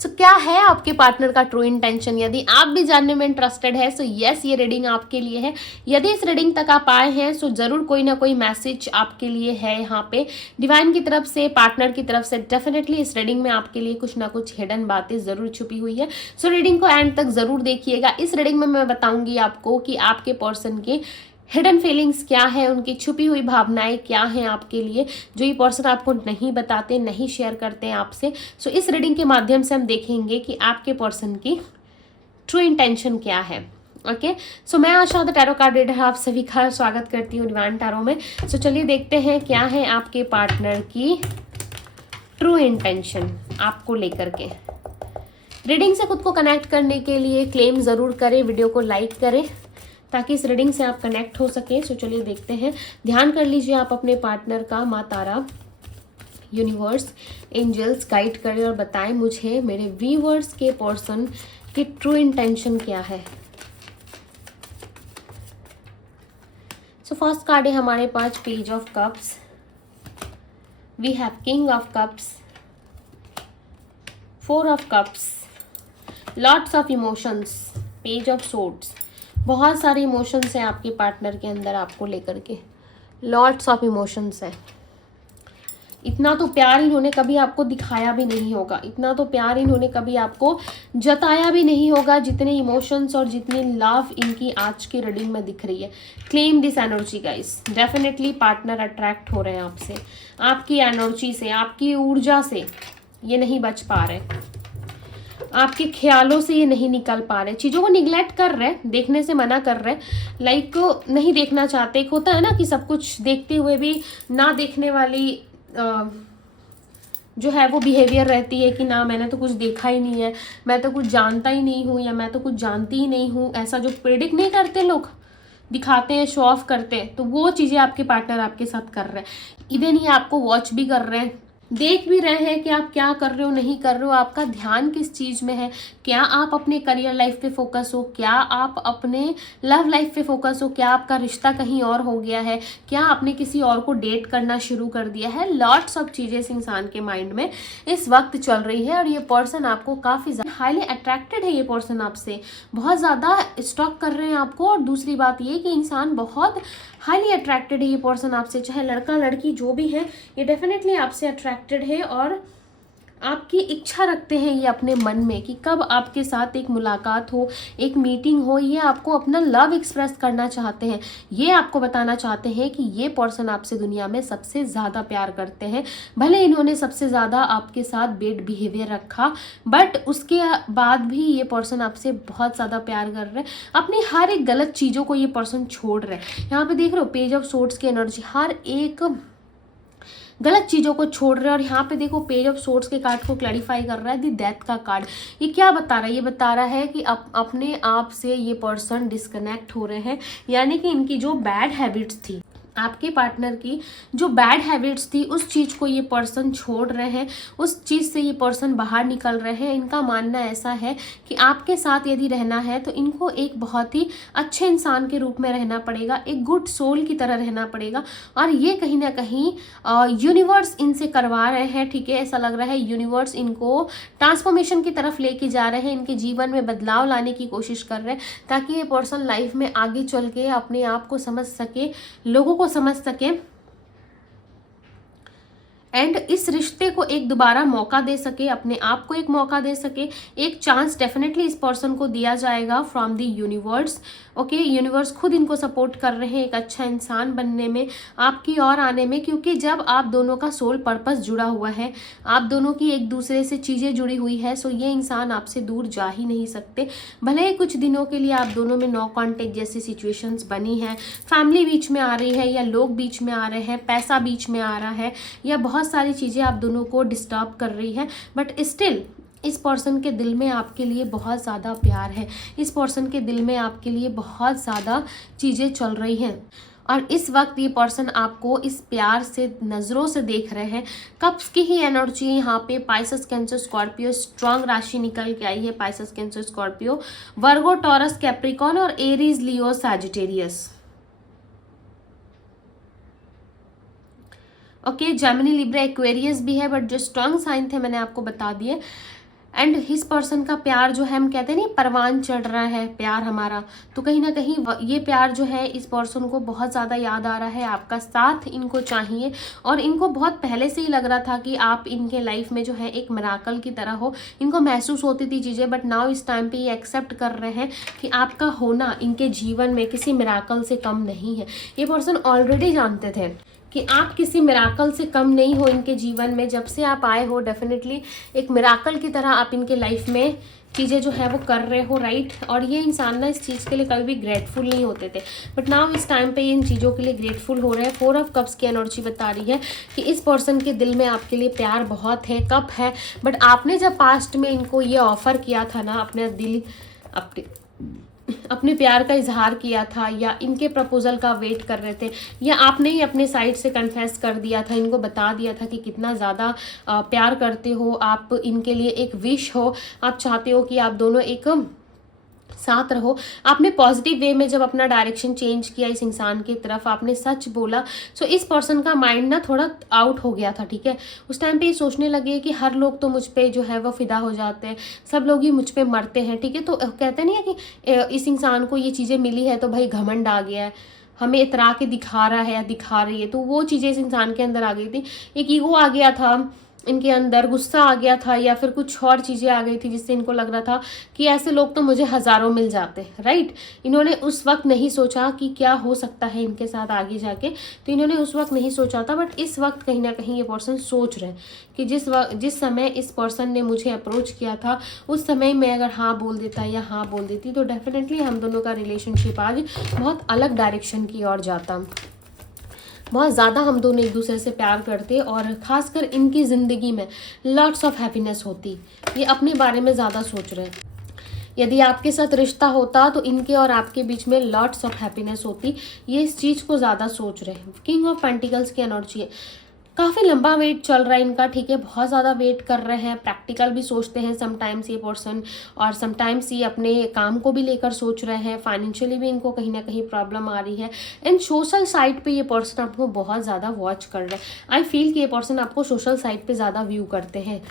सो क्या है आपके पार्टनर का ट्रू इंटेंशन? यदि आप भी जानने में इंटरेस्टेड है सो यस, ये रीडिंग आपके लिए है। यदि इस रीडिंग तक आप आए हैं सो जरूर कोई ना कोई मैसेज आपके लिए है यहाँ पे डिवाइन की तरफ से, पार्टनर की तरफ से। डेफिनेटली इस रीडिंग में आपके लिए कुछ ना कुछ हिडन बातें जरूर छुपी हुई है। सो रीडिंग को एंड तक जरूर देखिएगा। इस रीडिंग में मैं बताऊंगी आपको कि आपके पर्सन के हिडन फीलिंग्स क्या है, उनकी छुपी हुई भावनाएं क्या हैं आपके लिए, जो ये पर्सन आपको नहीं बताते, नहीं शेयर करते हैं आपसे। सो इस रीडिंग के माध्यम से हम देखेंगे कि आपके पर्सन की ट्रू इंटेंशन क्या है। ओके, सो मैं आशा द टैरो कार्ड रीडर आप सभी का स्वागत करती हूँ डिवाइन टैरो में। सो चलिए देखते हैं क्या है आपके पार्टनर की ट्रू इंटेंशन आपको लेकर के। रीडिंग से खुद को कनेक्ट करने के लिए क्लेम जरूर करें, वीडियो को लाइक करें ताकि इस रीडिंग से आप कनेक्ट हो सके। सो चलिए देखते हैं। ध्यान कर लीजिए आप अपने पार्टनर का। माँ तारा, यूनिवर्स, एंजल्स गाइड करें और बताएं मुझे मेरे व्यूअर्स के पर्सन की ट्रू इंटेंशन क्या है। सो फर्स्ट कार्ड है हमारे पास page of cups, we have king of cups, 4 of cups, lots of emotions, page of swords. बहुत सारे इमोशंस हैं आपके पार्टनर के अंदर आपको लेकर के, लॉट्स ऑफ इमोशंस है। इतना तो प्यार इन्होंने कभी आपको दिखाया भी नहीं होगा, इतना तो प्यार इन्होंने कभी आपको जताया भी नहीं होगा जितने इमोशंस और जितनी लव इनकी आज की रीडिंग में दिख रही है। Claim this energy guys. Definitely partner attract हो रहे हैं आपसे, आपकी एनर्जी से, आपकी ऊर्जा से ये नहीं बच पा रहे, आपके ख्यालों से ये नहीं निकल पा रहे, चीज़ों को निगलेक्ट कर रहे, देखने से मना कर रहे, लाइक नहीं देखना चाहते। एक होता है ना कि सब कुछ देखते हुए भी ना देखने वाली जो है वो बिहेवियर रहती है कि ना मैंने तो कुछ देखा ही नहीं है, मैं तो कुछ जानता ही नहीं हूँ, या मैं तो कुछ जानती ही नहीं हूँ। ऐसा जो प्रेडिक्ट नहीं करते लोग, दिखाते हैं, शो ऑफ करते हैं, तो वो चीज़ें आपके पार्टनर आपके साथ कर रहे हैं। इवन ये आपको वॉच भी कर रहे हैं, देख भी रहे हैं कि आप क्या कर रहे हो, नहीं कर रहे हो, आपका ध्यान किस चीज़ में है। क्या आप अपने करियर लाइफ पे फोकस हो, क्या आप अपने लव लाइफ पे फोकस हो, क्या आपका रिश्ता कहीं और हो गया है, क्या आपने किसी और को डेट करना शुरू कर दिया है। लॉट्स ऑफ चीज़ें इस इंसान के माइंड में इस वक्त चल रही है और ये पर्सन आपको काफ़ी हाईली अट्रैक्टेड है। ये पर्सन आपसे बहुत ज़्यादा स्टॉक कर रहे हैं आपको। और दूसरी बात ये कि इंसान बहुत हाईली अट्रैक्टेड है ये पर्सन आपसे, चाहे लड़का लड़की जो भी है, ये डेफिनेटली आपसे अट्रैक्टेड है और आपकी इच्छा रखते हैं ये अपने मन में कि कब आपके साथ एक मुलाकात हो, एक मीटिंग हो। ये आपको अपना लव एक्सप्रेस करना चाहते हैं, ये आपको बताना चाहते हैं कि ये पर्सन आपसे दुनिया में सबसे ज़्यादा प्यार करते हैं। भले इन्होंने सबसे ज़्यादा आपके साथ बैड बिहेवियर रखा, बट उसके बाद भी ये पर्सन आपसे बहुत ज़्यादा प्यार कर रहे हैं। अपनी हर एक गलत चीज़ों को ये पर्सन छोड़ रहे हैं। यहाँ पे देख रहे हो पेज ऑफ सोर्ड्स की एनर्जी, हर एक गलत चीज़ों को छोड़ रहे हैं। और यहाँ पे देखो पेज ऑफ सोर्ड्स के कार्ड को क्लैरिफाई कर रहा है दी डेथ का कार्ड। ये क्या बता रहा है? ये बता रहा है कि अपने आप से ये पर्सन डिस्कनेक्ट हो रहे हैं, यानी कि इनकी जो बैड हैबिट्स थी, आपके पार्टनर की जो बैड हैबिट्स थी, उस चीज़ को ये पर्सन छोड़ रहे हैं, उस चीज़ से ये पर्सन बाहर निकल रहे हैं। इनका मानना ऐसा है कि आपके साथ यदि रहना है तो इनको एक बहुत ही अच्छे इंसान के रूप में रहना पड़ेगा, एक गुड सोल की तरह रहना पड़ेगा। और ये कहीं ना कहीं यूनिवर्स इनसे करवा रहे हैं, ठीक है। ऐसा लग रहा है यूनिवर्स इनको ट्रांसफॉर्मेशन की तरफ लेके जा रहे हैं, इनके जीवन में बदलाव लाने की कोशिश कर रहे हैं ताकि ये पर्सन लाइफ में आगे चल के अपने आप को समझ सके, लोगों को समझ सके एंड इस रिश्ते को एक दोबारा मौका दे सके, अपने आप को एक मौका दे सके। एक चांस डेफिनेटली इस पर्सन को दिया जाएगा from the universe. Okay, universe खुद इनको सपोर्ट कर रहे हैं एक अच्छा इंसान बनने में, आपकी ओर आने में, क्योंकि जब आप दोनों का सोल पर्पस जुड़ा हुआ है, आप दोनों की एक दूसरे से चीज़ें जुड़ी हुई है, सो ये इंसान आपसे दूर जा ही नहीं सकते। भले ही कुछ दिनों के लिए आप दोनों में नो कॉन्टेक्ट जैसी सिचुएशंस बनी है, फैमिली बीच में आ रही है, या लोग बीच में आ रहे हैं, पैसा बीच में आ रहा है, या बहुत सारी चीज़ें आप दोनों को डिस्टर्ब कर रही है, बट स्टिल इस पर्सन के दिल में आपके लिए बहुत ज़्यादा प्यार है, इस पर्सन के दिल में आपके लिए बहुत ज़्यादा चीज़ें चल रही हैं। और इस वक्त ये पर्सन आपको इस प्यार से नज़रों से देख रहे हैं। कप्स की ही एनर्जी यहाँ पे पाइसेस कैंसर स्कॉर्पियो, स्ट्रांग राशि निकल के आई है। पाइसेस कैंसर स्कॉर्पियो, वर्गो टॉरस कैप्रिकॉन और Aries Leo Sagittarius. Okay, Gemini Libra Aquarius भी है, बट जो स्ट्रांग साइन थे मैंने आपको बता दिए। एंड इस पर्सन का प्यार जो है, हम कहते हैं नहीं परवान चढ़ रहा है प्यार हमारा, तो कहीं ना कहीं ये प्यार जो है इस पर्सन को बहुत ज़्यादा याद आ रहा है, आपका साथ इनको चाहिए। और इनको बहुत पहले से ही लग रहा था कि आप इनके लाइफ में जो है एक मिराकल की तरह हो, इनको महसूस होती थी चीज़ें, बट नाउ इस टाइम पे ये एक्सेप्ट कर रहे हैं कि आपका होना इनके जीवन में किसी मिराकल से कम नहीं है। ये पर्सन ऑलरेडी जानते थे कि आप किसी मिराकल से कम नहीं हो इनके जीवन में। जब से आप आए हो डेफिनेटली एक मिराकल की तरह आप इनके लाइफ में चीज़ें जो है वो कर रहे हो, राइट। और ये इंसान ना इस चीज़ के लिए कभी भी ग्रेटफुल नहीं होते थे, बट नाउ इस टाइम पे ये इन चीज़ों के लिए ग्रेटफुल हो रहे हैं। 4 ऑफ कप्स की एनर्जी बता रही है कि इस पर्सन के दिल में आपके लिए प्यार बहुत है, कप है, बट आपने जब पास्ट में इनको ये ऑफर किया था ना, अपने दिल अपने प्यार का इजहार किया था, या इनके प्रपोजल का वेट कर रहे थे, या आपने ही अपने साइड से कन्फेस कर दिया था, इनको बता दिया था कि कितना ज़्यादा प्यार करते हो आप, इनके लिए एक विश हो, आप चाहते हो कि आप दोनों एक साथ रहो। आपने पॉजिटिव वे में जब अपना डायरेक्शन चेंज किया इस इंसान की तरफ, आपने सच बोला, सो इस पर्सन का माइंड ना थोड़ा आउट हो गया था, ठीक है। उस टाइम पे ये सोचने लगे कि हर लोग तो मुझ पे जो है वो फिदा हो जाते हैं, सब लोग ही मुझ पे मरते हैं, ठीक है। तो कहते नहीं है कि इस इंसान को ये चीज़ें मिली है तो भाई घमंड आ गया है, हमें इतरा के दिखा रहा है या दिखा रही है, तो वो चीज़ें इस इंसान के अंदर आ गई थी। एक ईगो आ गया था इनके अंदर, गुस्सा आ गया था, या फिर कुछ और चीज़ें आ गई थी जिससे इनको लग रहा था कि ऐसे लोग तो मुझे हज़ारों मिल जाते, राइट। इन्होंने उस वक्त नहीं सोचा कि क्या हो सकता है इनके साथ आगे जाके, तो इन्होंने उस वक्त नहीं सोचा था, बट इस वक्त कहीं ना कहीं ये पर्सन सोच रहे हैं कि जिस समय इस पर्सन ने मुझे अप्रोच किया था, उस समय मैं अगर हाँ बोल देता या हाँ बोल देती तो डेफिनेटली हम दोनों का रिलेशनशिप आज बहुत अलग डायरेक्शन की ओर जाता, बहुत ज़्यादा हम दोनों एक दूसरे से प्यार करते, और ख़ासकर इनकी ज़िंदगी में लॉट्स ऑफ हैप्पीनेस होती। ये अपने बारे में ज़्यादा सोच रहे हैं। यदि आपके साथ रिश्ता होता तो इनके और आपके बीच में लॉट्स ऑफ हैप्पीनेस होती, ये इस चीज़ को ज़्यादा सोच रहे हैं। किंग ऑफ पेंटिकल्स की एनर्जी है, काफ़ी लंबा वेट चल रहा है इनका, ठीक है, बहुत ज़्यादा वेट कर रहे हैं, प्रैक्टिकल भी सोचते हैं समटाइम्स ये पर्सन, और समटाइम्स ये अपने काम को भी लेकर सोच रहे हैं, फाइनेंशियली भी इनको कहीं ना कहीं प्रॉब्लम आ रही है, एंड सोशल साइट पे ये पर्सन आपको बहुत ज़्यादा वॉच कर रहे हैं। आई फील कि ये पर्सन आपको सोशल साइट पे ज़्यादा व्यू करते हैं,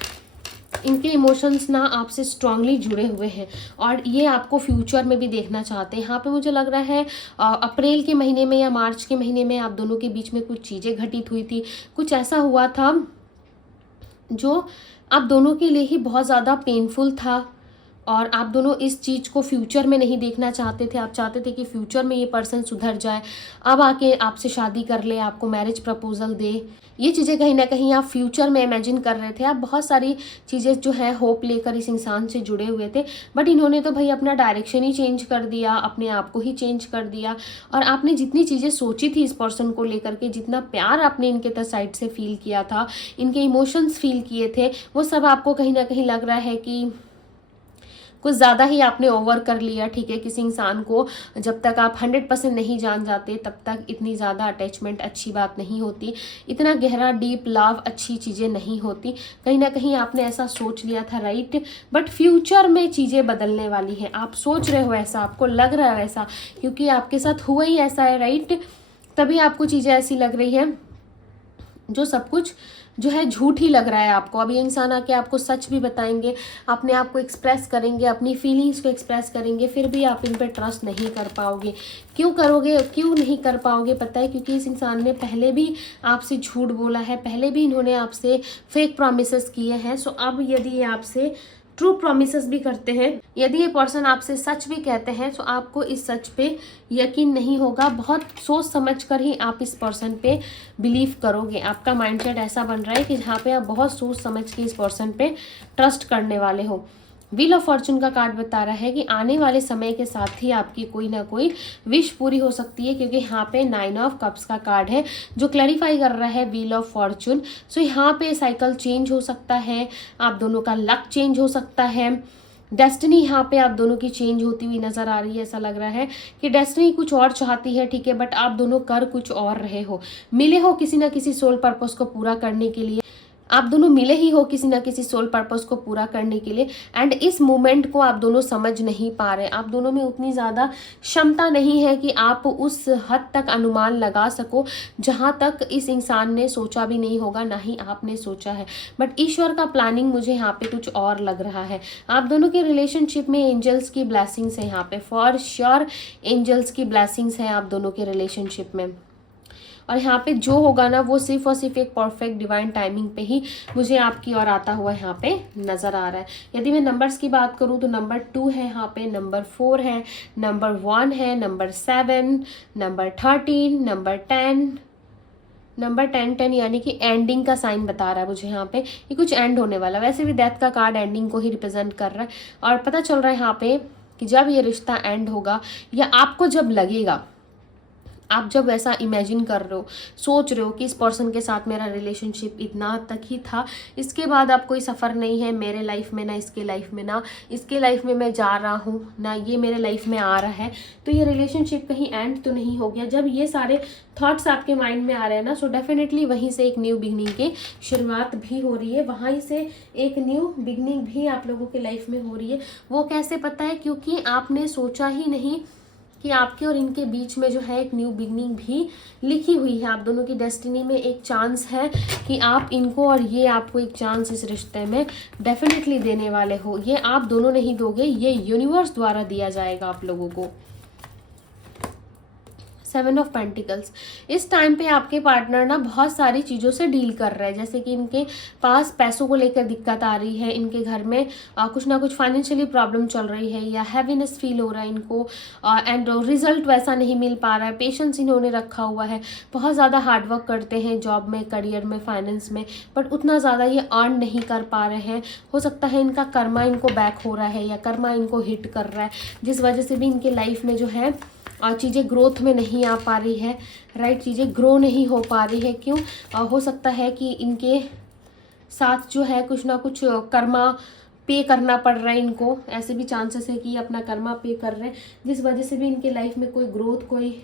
इनके इमोशंस ना आपसे स्ट्रांगली जुड़े हुए हैं, और ये आपको फ्यूचर में भी देखना चाहते हैं। यहाँ पे मुझे लग रहा है अप्रैल के महीने में या मार्च के महीने में आप दोनों के बीच में कुछ चीज़ें घटित हुई थी, कुछ ऐसा हुआ था जो आप दोनों के लिए ही बहुत ज़्यादा पेनफुल था, और आप दोनों इस चीज़ को फ्यूचर में नहीं देखना चाहते थे। आप चाहते थे कि फ्यूचर में ये पर्सन सुधर जाए, अब आके आपसे शादी कर ले, आपको मैरिज प्रपोजल दे, ये चीज़ें कहीं ना कहीं आप फ्यूचर में इमेजिन कर रहे थे। आप बहुत सारी चीज़ें जो है होप लेकर इस इंसान से जुड़े हुए थे, बट इन्होंने तो भाई अपना डायरेक्शन ही चेंज कर दिया, अपने आप को ही चेंज कर दिया, और आपने जितनी चीज़ें सोची थी इस पर्सन को लेकर के, जितना प्यार आपने इनके साइड से फील किया था, इनके इमोशंस फील किए थे, वो सब आपको कहीं ना कहीं लग रहा है कि कुछ ज़्यादा ही आपने ओवर कर लिया, ठीक है। किसी इंसान को जब तक आप 100% नहीं जान जाते तब तक इतनी ज़्यादा अटैचमेंट अच्छी बात नहीं होती, इतना गहरा डीप लव अच्छी चीज़ें नहीं होती। कहीं ना कहीं आपने ऐसा सोच लिया था, राइट, बट फ्यूचर में चीज़ें बदलने वाली हैं। आप सोच रहे हो ऐसा, आपको लग रहा है ऐसा, क्योंकि आपके साथ हुआ ही ऐसा है, राइट, तभी आपको चीज़ें ऐसी लग रही हैं, जो सब कुछ जो है झूठ ही लग रहा है आपको। अब ये इंसान आके आपको सच भी बताएंगे, अपने आप को एक्सप्रेस करेंगे, अपनी फीलिंग्स को एक्सप्रेस करेंगे, फिर भी आप इन पे ट्रस्ट नहीं कर पाओगे। क्यों करोगे, क्यों नहीं कर पाओगे, पता है, क्योंकि इस इंसान ने पहले भी आपसे झूठ बोला है, पहले भी इन्होंने आपसे फेक प्रॉमिसेस किए हैं। सो अब यदि ये आपसे ट्रू प्रोमिसेस भी करते हैं, यदि ये पर्सन आपसे सच भी कहते हैं, तो आपको इस सच पे यकीन नहीं होगा। बहुत सोच समझ कर ही आप इस पर्सन पे बिलीव करोगे। आपका माइंडसेट ऐसा बन रहा है कि जहाँ पे आप बहुत सोच समझ के इस पर्सन पे ट्रस्ट करने वाले हो। व्हील ऑफ फॉर्चून का कार्ड बता रहा है कि आने वाले समय के साथ ही आपकी कोई ना कोई विश पूरी हो सकती है, क्योंकि यहाँ पे 9 ऑफ कप्स का कार्ड है जो क्लैरिफाई कर रहा है व्हील ऑफ फॉर्चून। सो यहाँ पे साइकिल चेंज हो सकता है, आप दोनों का लक चेंज हो सकता है, डेस्टिनी यहाँ पे आप दोनों की चेंज होती हुई नजर आ रही है। ऐसा लग रहा है कि डेस्टिनी कुछ और चाहती है, ठीक है, बट आप दोनों कर कुछ और रहे हो, मिले हो किसी ना किसी सोल पर्पस को पूरा करने के लिए। आप दोनों मिले ही हो किसी ना किसी सोल पर्पस को पूरा करने के लिए, एंड इस मोमेंट को आप दोनों समझ नहीं पा रहे। आप दोनों में उतनी ज़्यादा क्षमता नहीं है कि आप उस हद तक अनुमान लगा सको जहाँ तक इस इंसान ने सोचा भी नहीं होगा, ना ही आपने सोचा है। बट ईश्वर का प्लानिंग मुझे यहाँ पे कुछ और लग रहा है। आप दोनों के रिलेशनशिप में एंजल्स की ब्लेसिंग्स है, यहाँ पे फॉर श्योर एंजल्स की ब्लेसिंग्स है आप दोनों के रिलेशनशिप में। और यहाँ पे जो होगा ना वो सिर्फ और सिर्फ एक परफेक्ट डिवाइन टाइमिंग पे ही मुझे आपकी ओर आता हुआ यहाँ पे नज़र आ रहा है। यदि मैं नंबर्स की बात करूँ तो नंबर 2 है यहाँ पे, नंबर 4 है, नंबर 1 है, नंबर 7, नंबर 13, नंबर 10, नंबर 10 यानी कि एंडिंग का साइन बता रहा है मुझे यहाँ पे, ये कुछ एंड होने वाला। वैसे भी डेथ का कार्ड एंडिंग को ही रिप्रेजेंट कर रहा है। और पता चल रहा है यहाँ पे कि जब ये रिश्ता एंड होगा, या आपको जब लगेगा, आप जब ऐसा इमेजिन कर रहे हो, सोच रहे हो कि इस पर्सन के साथ मेरा रिलेशनशिप इतना तक ही था, इसके बाद अब कोई सफ़र नहीं है मेरे लाइफ में, ना इसके लाइफ में, ना इसके लाइफ में मैं जा रहा हूँ, ना ये मेरे लाइफ में आ रहा है, तो ये रिलेशनशिप कहीं एंड तो नहीं हो गया। जब ये सारे थॉट्स आपके माइंड में आ रहे हैं ना, सो डेफिनेटली वहीं से एक न्यू बिगनिंग की शुरुआत भी हो रही है, वहीं से एक न्यू बिगनिंग भी आप लोगों के लाइफ में हो रही है। वो कैसे पता है? क्योंकि आपने सोचा ही नहीं कि आपके और इनके बीच में जो है एक न्यू बिगनिंग भी लिखी हुई है। आप दोनों की डेस्टिनी में एक चांस है कि आप इनको और ये आपको एक चांस इस रिश्ते में डेफिनेटली देने वाले हो। ये आप दोनों नहीं दोगे, ये यूनिवर्स द्वारा दिया जाएगा आप लोगों को। 7 ऑफ पेंटिकल्स, इस टाइम पे आपके पार्टनर ना बहुत सारी चीज़ों से डील कर रहे हैं, जैसे कि इनके पास पैसों को लेकर दिक्कत आ रही है, इनके घर में कुछ ना कुछ फाइनेंशियली प्रॉब्लम चल रही है, या हैवीनेस फील हो रहा है इनको, एंड रिजल्ट वैसा नहीं मिल पा रहा है। पेशेंस इन्होंने रखा हुआ है, बहुत ज़्यादा हार्डवर्क करते हैं जॉब में, करियर में, फाइनेंस में, बट उतना ज़्यादा ये अर्न नहीं कर पा रहे हैं। हो सकता है इनका कर्मा इनको बैक हो रहा है, या कर्मा इनको हिट कर रहा है, जिस वजह से भी इनके लाइफ में जो है चीज़ें ग्रोथ में नहीं आ पा रही है, राइट, चीज़ें ग्रो नहीं हो पा रही है। क्यों? हो सकता है कि इनके साथ जो है कुछ ना कुछ कर्मा पे करना पड़ रहा है इनको, ऐसे भी चांसेस है कि ये अपना कर्मा पे कर रहे हैं, जिस वजह से भी इनके लाइफ में कोई ग्रोथ, कोई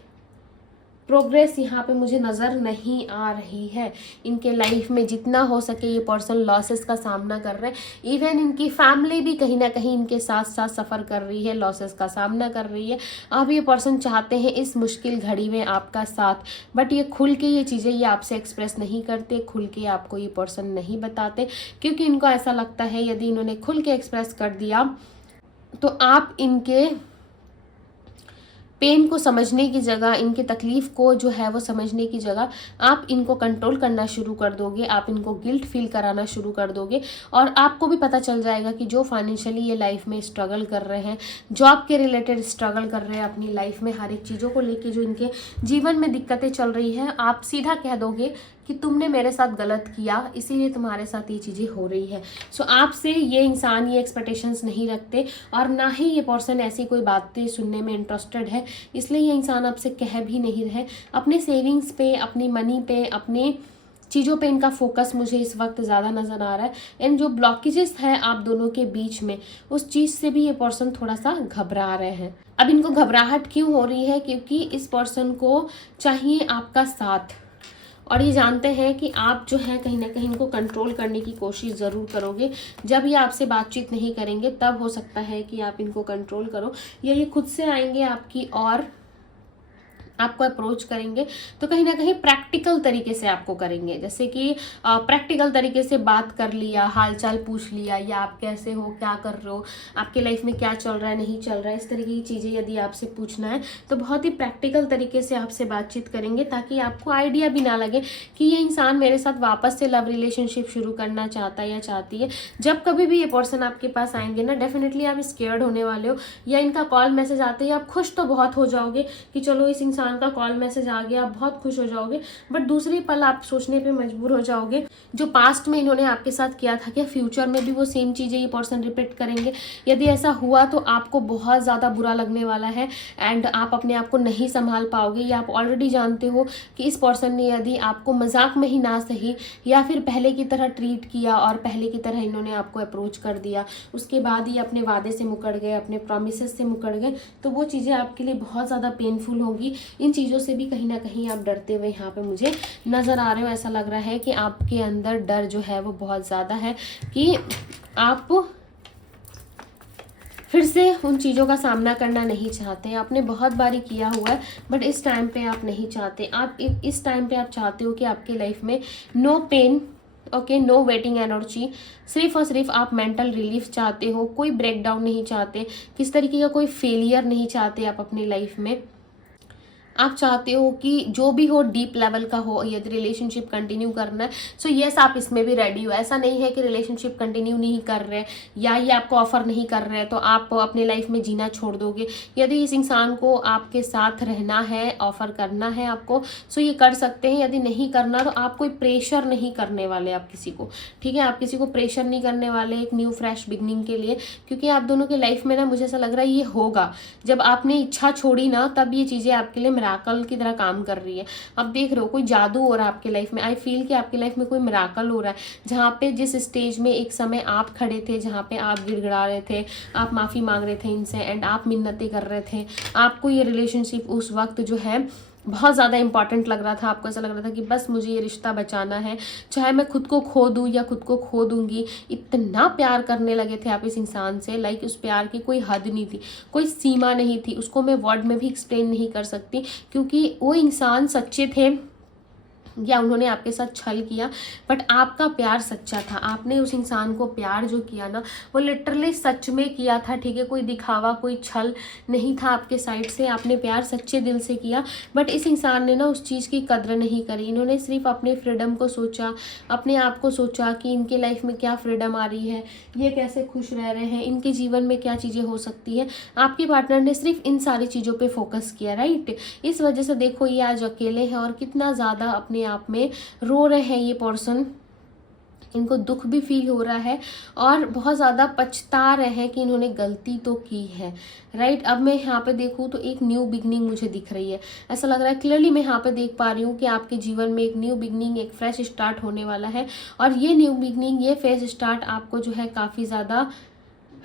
प्रोग्रेस यहाँ पे मुझे नज़र नहीं आ रही है। इनके लाइफ में जितना हो सके ये पर्सन लॉसेस का सामना कर रहे हैं। इवन इनकी फैमिली भी कहीं ना कहीं इनके साथ साथ सफ़र कर रही है, लॉसेस का सामना कर रही है। अब ये पर्सन चाहते हैं इस मुश्किल घड़ी में आपका साथ, बट ये खुल के ये चीज़ें ये आपसे एक्सप्रेस नहीं करते, खुल के आपको ये पर्सन नहीं बताते, क्योंकि इनको ऐसा लगता है यदि इन्होंने खुल के एक्सप्रेस कर दिया तो आप इनके पेन को समझने की जगह, इनकी तकलीफ़ को जो है वो समझने की जगह आप इनको कंट्रोल करना शुरू कर दोगे, आप इनको गिल्ट फील कराना शुरू कर दोगे। और आपको भी पता चल जाएगा कि जो फाइनेंशियली ये लाइफ में स्ट्रगल कर रहे हैं, जॉब के रिलेटेड स्ट्रगल कर रहे हैं, अपनी लाइफ में हर एक चीज़ों को लेके जो इनके जीवन में दिक्कतें चल रही हैं, आप सीधा कह दोगे कि तुमने मेरे साथ गलत किया, इसीलिए तुम्हारे साथ ये चीज़ें हो रही है। सो आपसे ये इंसान ये एक्सपेक्टेशंस नहीं रखते, और ना ही ये पर्सन ऐसी कोई बातें सुनने में इंटरेस्टेड है, इसलिए ये इंसान आपसे कह भी नहीं रहे। अपने सेविंग्स पे, अपनी मनी पे, अपने चीज़ों पे इनका फोकस मुझे इस वक्त ज़्यादा नज़र आ रहा है। एंड जो ब्लॉकेजेस है आप दोनों के बीच में, उस चीज़ से भी ये पर्सन थोड़ा सा घबरा रहे हैं। अब इनको घबराहट क्यों हो रही है? क्योंकि इस पर्सन को चाहिए आपका साथ, और ये जानते हैं कि आप जो है कहीं ना कहीं इनको कंट्रोल करने की कोशिश ज़रूर करोगे। जब ये आपसे बातचीत नहीं करेंगे तब हो सकता है कि आप इनको कंट्रोल करो, या ये खुद से आएंगे आपकी और आपको अप्रोच करेंगे, तो कहीं ना कहीं प्रैक्टिकल तरीके से आपको करेंगे। जैसे कि प्रैक्टिकल तरीके से बात कर लिया, हालचाल पूछ लिया, या आप कैसे हो, क्या कर रहे हो, आपके लाइफ में क्या चल रहा है, नहीं चल रहा है, इस तरीके की चीज़ें यदि आपसे पूछना है तो बहुत ही प्रैक्टिकल तरीके से आपसे बातचीत करेंगे, ताकि आपको आइडिया भी ना लगे कि ये इंसान मेरे साथ वापस से लव रिलेशनशिप शुरू करना चाहता है या चाहती है। जब कभी भी ये पर्सन आपके पास आएंगे ना, डेफिनेटली आप स्केयर्ड होने वाले हो, या इनका कॉल मैसेज आते ही आप खुश तो बहुत हो जाओगे कि चलो इस इंसान का कॉल मैसेज आ गया, आप बहुत खुश हो जाओगे, बट दूसरी पल आप सोचने पे मजबूर हो जाओगे जो पास्ट में इन्होंने आपके साथ किया था, क्या फ्यूचर में भी वो सेम चीज़ें ये पर्सन रिपीट करेंगे? यदि ऐसा हुआ तो आपको बहुत ज़्यादा बुरा लगने वाला है, एंड आप अपने आप को नहीं संभाल पाओगे। या आप ऑलरेडी जानते हो कि इस पर्सन ने यदि आपको मजाक में ही ना सही, या फिर पहले की तरह ट्रीट किया और पहले की तरह इन्होंने आपको अप्रोच कर दिया, उसके बाद ही अपने वादे से मुकर गए, अपने प्रॉमिसेस से मुकर गए, तो वो चीज़ें आपके लिए बहुत ज़्यादा पेनफुल होगी। इन चीज़ों से भी कहीं ना कहीं आप डरते हुए यहाँ पे मुझे नज़र आ रहे हो। ऐसा लग रहा है कि आपके अंदर डर जो है वो बहुत ज़्यादा है कि आप फिर से उन चीज़ों का सामना करना नहीं चाहते। आपने बहुत बारी किया हुआ है, बट इस टाइम पे आप नहीं चाहते। आप इस टाइम पे आप चाहते हो कि आपके लाइफ में no pain, okay, no waiting energy, सिर्फ और सिर्फ आप मेंटल रिलीफ चाहते हो। कोई ब्रेकडाउन नहीं चाहते, किस तरीके का कोई फेलियर नहीं चाहते आप अपनी लाइफ में। आप चाहते हो कि जो भी हो डीप लेवल का हो, यदि रिलेशनशिप कंटिन्यू करना है सो यस आप इसमें भी रेडी हो। ऐसा नहीं है कि रिलेशनशिप कंटिन्यू नहीं कर रहे या ये आपको ऑफर नहीं कर रहे तो आप अपने लाइफ में जीना छोड़ दोगे। यदि इस इंसान को आपके साथ रहना है, ऑफर करना है आपको, सो ये कर सकते हैं। यदि नहीं करना तो आप कोई प्रेशर नहीं करने वाले आप किसी को, ठीक है, आप किसी को प्रेशर नहीं करने वाले एक न्यू फ्रेश बिगनिंग के लिए, क्योंकि आप दोनों के लाइफ में ना मुझे ऐसा लग रहा है ये होगा। जब आपने इच्छा छोड़ी ना तब ये चीज़ें आपके लिए मिराकल की तरह काम कर रही है। अब देख रहे हो कोई जादू हो रहा है आपके लाइफ में। आई फील कि आपके लाइफ में कोई मिराकल हो रहा है, जहाँ पे जिस स्टेज में एक समय आप खड़े थे, जहाँ पे आप गिड़गिड़ा रहे थे, आप माफ़ी मांग रहे थे इनसे एंड आप मिन्नतें कर रहे थे, आपको ये रिलेशनशिप उस वक्त जो है बहुत ज़्यादा इंपॉर्टेंट लग रहा था। आपको ऐसा लग रहा था कि बस मुझे ये रिश्ता बचाना है, चाहे मैं खुद को खो दूँ या खुद को खो दूंगी। इतना प्यार करने लगे थे आप इस इंसान से, लाइक उस प्यार की कोई हद नहीं थी, कोई सीमा नहीं थी। उसको मैं वर्ड में भी एक्सप्लेन नहीं कर सकती, क्योंकि वो इंसान सच्चे थे या उन्होंने आपके साथ छल किया, बट आपका प्यार सच्चा था। आपने उस इंसान को प्यार जो किया ना वो लिटरली सच में किया था, ठीक है, कोई दिखावा कोई छल नहीं था आपके साइड से। आपने प्यार सच्चे दिल से किया, बट इस इंसान ने ना उस चीज़ की कद्र नहीं करी। इन्होंने सिर्फ अपने फ्रीडम को सोचा, अपने आप को सोचा कि इनके लाइफ में क्या फ्रीडम आ रही है, ये कैसे खुश रह रहे हैं, इनके जीवन में क्या चीज़ें हो सकती है। आपके पार्टनर ने सिर्फ इन सारी चीज़ों पर फोकस किया, राइट। इस वजह से देखो ये आज अकेले हैं और कितना ज़्यादा अपने आप में रो रहे हैं ये पर्सन। इनको दुख भी फील हो रहा है और बहुत ज़्यादा पछता रहे हैं कि इन्होंने गलती तो की है, राइट। अब मैं यहाँ पे देखूँ तो एक न्यू बिगनिंग मुझे दिख रही है। ऐसा लग रहा है क्लियरली मैं यहाँ पे देख पा रही हूँ कि आपके जीवन में एक न्यू बिगनिंग, एक फ्रेश स्टार्ट होने वाला है। और ये न्यू बिगनिंग, ये फ्रेश स्टार्ट आपको जो है काफ़ी ज़्यादा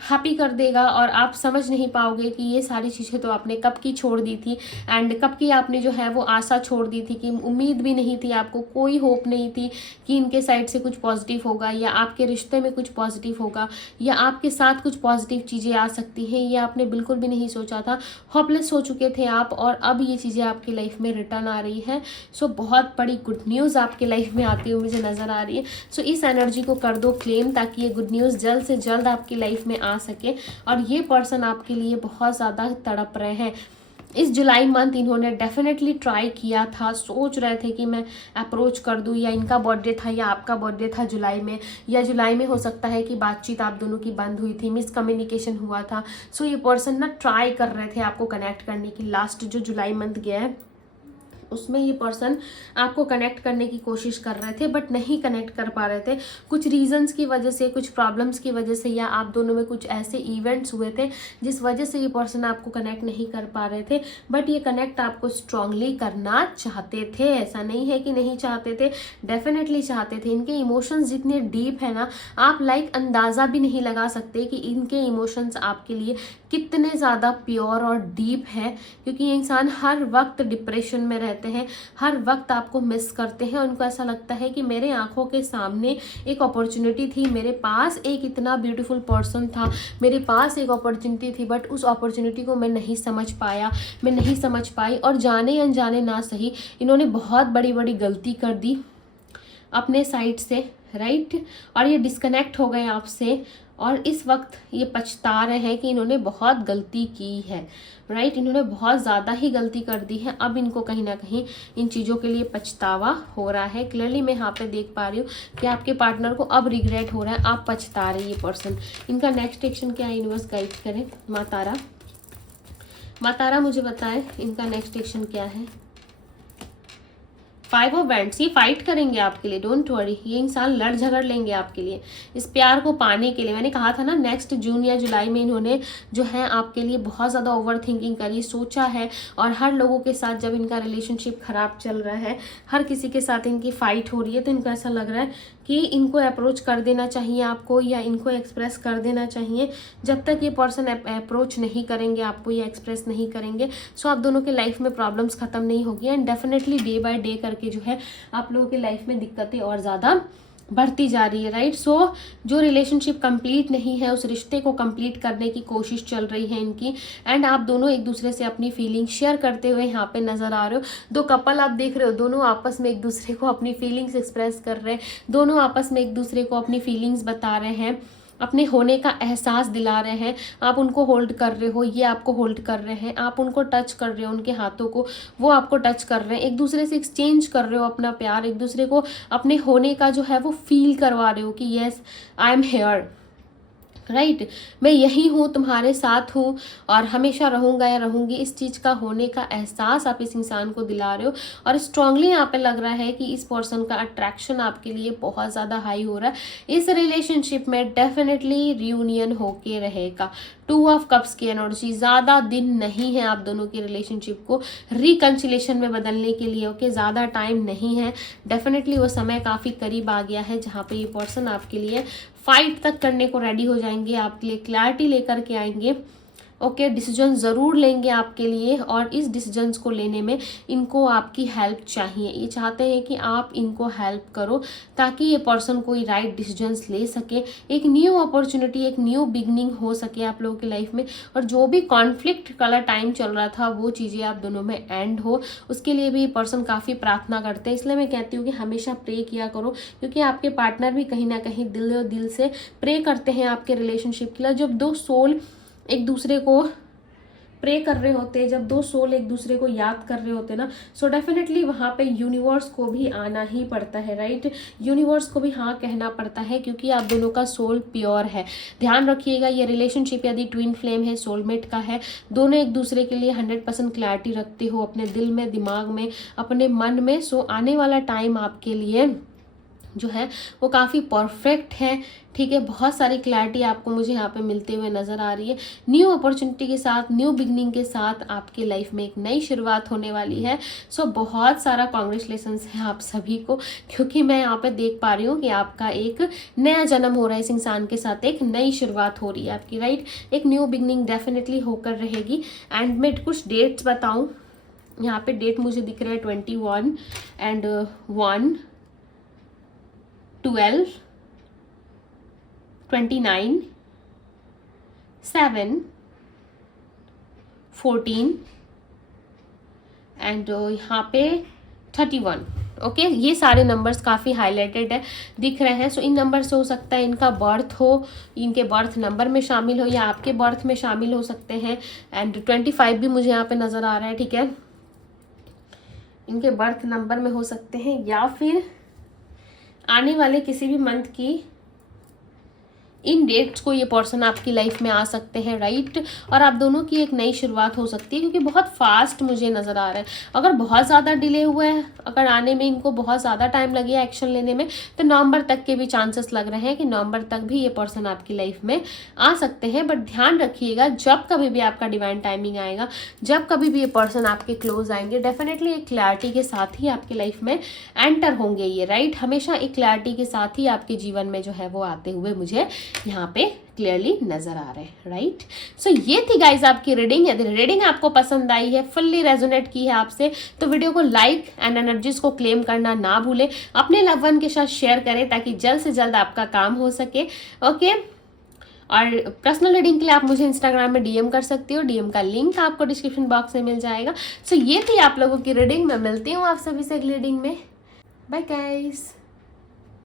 हैप्पी कर देगा और आप समझ नहीं पाओगे कि ये सारी चीज़ें तो आपने कब की छोड़ दी थी एंड कब की आपने जो है वो आशा छोड़ दी थी, कि उम्मीद भी नहीं थी आपको, कोई होप नहीं थी कि इनके साइड से कुछ पॉजिटिव होगा या आपके रिश्ते में कुछ पॉजिटिव होगा या आपके साथ कुछ पॉजिटिव चीज़ें आ सकती हैं। ये आपने बिल्कुल भी नहीं सोचा था, होपलेस हो चुके थे आप, और अब ये चीज़ें आपकी लाइफ में रिटर्न आ रही है। सो बहुत बड़ी गुड न्यूज़ आपके लाइफ में आती हुई मुझे नज़र आ रही है। सो इस एनर्जी को कर दो क्लेम, ताकि ये गुड न्यूज़ जल्द से जल्द आपकी लाइफ में आ सके। और ये पर्सन आपके लिए बहुत ज़्यादा तड़प रहे हैं। इस जुलाई मंथ इन्होंने डेफिनेटली ट्राई किया था, सोच रहे थे कि मैं अप्रोच कर दूं, या इनका बर्थडे था या आपका बर्थडे था जुलाई में, या जुलाई में हो सकता है कि बातचीत आप दोनों की बंद हुई थी, मिसकम्युनिकेशन हुआ था। सो ये पर्सन ना ट्राई कर रहे थे आपको कनेक्ट करने की। लास्ट जो जुलाई मंथ गया है उसमें ये पर्सन आपको कनेक्ट करने की कोशिश कर रहे थे, बट नहीं कनेक्ट कर पा रहे थे, कुछ रीजंस की वजह से, कुछ प्रॉब्लम्स की वजह से, या आप दोनों में कुछ ऐसे इवेंट्स हुए थे जिस वजह से ये पर्सन आपको कनेक्ट नहीं कर पा रहे थे। बट ये कनेक्ट आपको स्ट्रांगली करना चाहते थे, ऐसा नहीं है कि नहीं चाहते थे, डेफिनेटली चाहते थे। इनके इमोशंस जितने डीप है ना, आप लाइक अंदाज़ा भी नहीं लगा सकते कि इनके इमोशंस आपके लिए कितने ज़्यादा प्योर और डीप है, क्योंकि ये इंसान हर वक्त डिप्रेशन में रहते हैं, हर वक्त आपको मिस करते हैं। उनको ऐसा लगता है कि मेरे आंखों के सामने एक अपॉर्चुनिटी थी, मेरे पास एक इतना ब्यूटीफुल पर्सन था, मेरे पास एक अपॉर्चुनिटी थी, बट उस अपॉर्चुनिटी को मैं नहीं समझ पाया, मैं नहीं समझ पाई, और जाने अनजाने ना सही इन्होंने बहुत बड़ी बड़ी गलती कर दी अपने साइड से, राइट। और ये डिस्कनेक्ट हो गए आपसे, और इस वक्त ये पछता रहे हैं कि इन्होंने बहुत गलती की है, राइट। इन्होंने बहुत ज़्यादा ही गलती कर दी है। अब इनको कहीं ना कहीं इन चीज़ों के लिए पछतावा हो रहा है। क्लियरली मैं यहाँ पे देख पा रही हूँ कि आपके पार्टनर को अब रिग्रेट हो रहा है, आप पछता रहे ये पर्सन। इनका नेक्स्ट एक्शन क्या है, यूनिवर्स गाइड करें। माँ तारा मुझे बताएं इनका नेक्स्ट एक्शन क्या है। 5 ऑफ वैंड्स, ये फाइट करेंगे आपके लिए, डोंट वरी। ये इंसान लड़ झगड़ लेंगे आपके लिए इस प्यार को पाने के लिए। मैंने कहा था ना नेक्स्ट जून या जुलाई में इन्होंने जो है आपके लिए बहुत ज़्यादा ओवर थिंकिंग करी, सोचा है। और हर लोगों के साथ जब इनका रिलेशनशिप खराब चल रहा है, हर किसी के साथ इनकी फाइट हो रही है, तो इनको ऐसा लग रहा है कि इनको अप्रोच कर देना चाहिए आपको या इनको एक्सप्रेस कर देना चाहिए। जब तक ये पर्सन अप्रोच नहीं करेंगे आपको या एक्सप्रेस नहीं करेंगे, सो आप दोनों के लाइफ में प्रॉब्लम्स खत्म नहीं होगी and definitely day by day करके जो है आप लोगों के लाइफ में दिक्कतें और ज़्यादा बढ़ती जा रही है, राइट। सो जो रिलेशनशिप कंप्लीट नहीं है उस रिश्ते को कंप्लीट करने की कोशिश चल रही है इनकी एंड आप दोनों एक दूसरे से अपनी फीलिंग शेयर करते हुए यहाँ पे नजर आ रहे हो। दो कपल आप देख रहे हो, दोनों आपस में एक दूसरे को अपनी फीलिंग्स एक्सप्रेस कर रहे हैं, दोनों आपस में एक दूसरे को अपनी फीलिंग्स बता रहे हैं, अपने होने का एहसास दिला रहे हैं। आप उनको होल्ड कर रहे हो, ये आपको होल्ड कर रहे हैं, आप उनको टच कर रहे हो, उनके हाथों को, वो आपको टच कर रहे हैं, एक दूसरे से एक्सचेंज कर रहे हो अपना प्यार, एक दूसरे को अपने होने का जो है वो फील करवा रहे हो कि yes I am here, right मैं यही हूँ, तुम्हारे साथ हूँ और हमेशा रहूँगा या रहूँगी। इस चीज़ का होने का एहसास आप इस इंसान को दिला रहे हो और स्ट्रांगली यहाँ पे लग रहा है कि इस पर्सन का अट्रैक्शन आपके लिए बहुत ज़्यादा हाई हो रहा है। इस रिलेशनशिप में डेफिनेटली रियूनियन होके रहेगा। 2 ऑफ कप्स की एनर्जी, ज़्यादा दिन नहीं है आप दोनों की रिलेशनशिप को रिकंसिलेशन में बदलने के लिए, ओके ज़्यादा टाइम नहीं है। डेफिनेटली वो समय काफ़ी करीब आ गया है जहाँ पे ये पर्सन आपके लिए फाइट तक करने को रेडी हो जाएंगे, आपके लिए क्लैरिटी लेकर के आएंगे, ओके डिसीजन ज़रूर लेंगे आपके लिए और इस डिसीजंस को लेने में इनको आपकी हेल्प चाहिए। ये चाहते हैं कि आप इनको हेल्प करो ताकि ये पर्सन कोई राइट डिसीजंस ले सके, एक न्यू अपॉर्चुनिटी, एक न्यू बिगनिंग हो सके आप लोगों की लाइफ में और जो भी कॉन्फ्लिक्ट वाला टाइम चल रहा था वो चीज़ें आप दोनों में एंड हो, उसके लिए भी ये पर्सन काफ़ी प्रार्थना करते हैं। इसलिए मैं कहती हूँ कि हमेशा प्रे किया करो क्योंकि आपके पार्टनर भी कहीं ना कहीं दिल से प्रे करते हैं आपके रिलेशनशिप के लिए। जब दो सोल एक दूसरे को प्रे कर रहे होते हैं, जब दो सोल एक दूसरे को याद कर रहे होते हैं ना, सो डेफिनेटली वहाँ पे यूनिवर्स को भी आना ही पड़ता है, राइट। यूनिवर्स को भी हाँ कहना पड़ता है क्योंकि आप दोनों का सोल प्योर है। ध्यान रखिएगा ये रिलेशनशिप यदि ट्विन फ्लेम है, सोलमेट का है, दोनों एक दूसरे के लिए 100% क्लैरिटी रखते हो अपने दिल में, दिमाग में, अपने मन में। सो आने वाला टाइम आपके लिए जो है वो काफ़ी परफेक्ट है, ठीक है। बहुत सारी क्लैरिटी आपको मुझे यहाँ पे मिलते हुए नज़र आ रही है। न्यू अपॉर्चुनिटी के साथ, न्यू बिगनिंग के साथ आपके लाइफ में एक नई शुरुआत होने वाली है। सो बहुत सारा कॉन्ग्रेचुलेशंस है आप सभी को क्योंकि मैं यहाँ पे देख पा रही हूँ कि आपका एक नया जन्म हो रहा है, इस इंसान के साथ एक नई शुरुआत हो रही है आपकी, राइट। एक न्यू बिगनिंग डेफिनेटली होकर रहेगी। एंड मैं कुछ डेट्स बताऊँ, यहाँ पे डेट मुझे दिख रहा है 21 एंड 1, 12, 29, 7, 14 एंड यहाँ पे 31, ओके। ये सारे नंबर्स काफ़ी हाईलाइटेड है, दिख रहे हैं। सो इन नंबर से हो सकता है इनका बर्थ हो, इनके बर्थ नंबर में शामिल हो या आपके बर्थ में शामिल हो सकते हैं। एंड 25 भी मुझे यहाँ पे नज़र आ रहा है, ठीक है, इनके बर्थ नंबर में हो सकते हैं या फिर आने वाले किसी भी मंथ की इन डेट्स को ये पर्सन आपकी लाइफ में आ सकते हैं, राइट। और आप दोनों की एक नई शुरुआत हो सकती है क्योंकि बहुत फास्ट मुझे नज़र आ रहा है। अगर बहुत ज़्यादा डिले हुआ है, अगर आने में इनको बहुत ज़्यादा टाइम लगे एक्शन लेने में, तो नवंबर तक के भी चांसेस लग रहे हैं कि नवंबर तक भी ये पर्सन आपकी लाइफ में आ सकते हैं। बट ध्यान रखिएगा जब कभी भी आपका डिवाइन टाइमिंग आएगा, जब कभी भी ये पर्सन आपके क्लोज आएंगे, डेफिनेटली एक क्लैरिटी के साथ ही आपकी लाइफ में एंटर होंगे ये, राइट। हमेशा एक क्लैरिटी के साथ ही आपके जीवन में जो है वो आते हुए मुझे यहाँ पे क्लियरली नजर आ रहे हैं, राइट। सो ये थी गाइज आपकी रीडिंग। यदि रीडिंग आपको पसंद आई है, फुल्ली रेजोनेट की है आपसे, तो वीडियो को लाइक एंड एनर्जीज को क्लेम करना ना भूलें, अपने लव वन के साथ शेयर करें ताकि जल्द से जल्द आपका काम हो सके, ओके। और पर्सनल रीडिंग के लिए आप मुझे इंस्टाग्राम में डीएम कर सकती हो, डीएम का लिंक आपको डिस्क्रिप्शन बॉक्स में मिल जाएगा। सो ये थी आप लोगों की रीडिंग। मैं मिलती हूँ आप सभी से अगली रीडिंग में। Bye guys.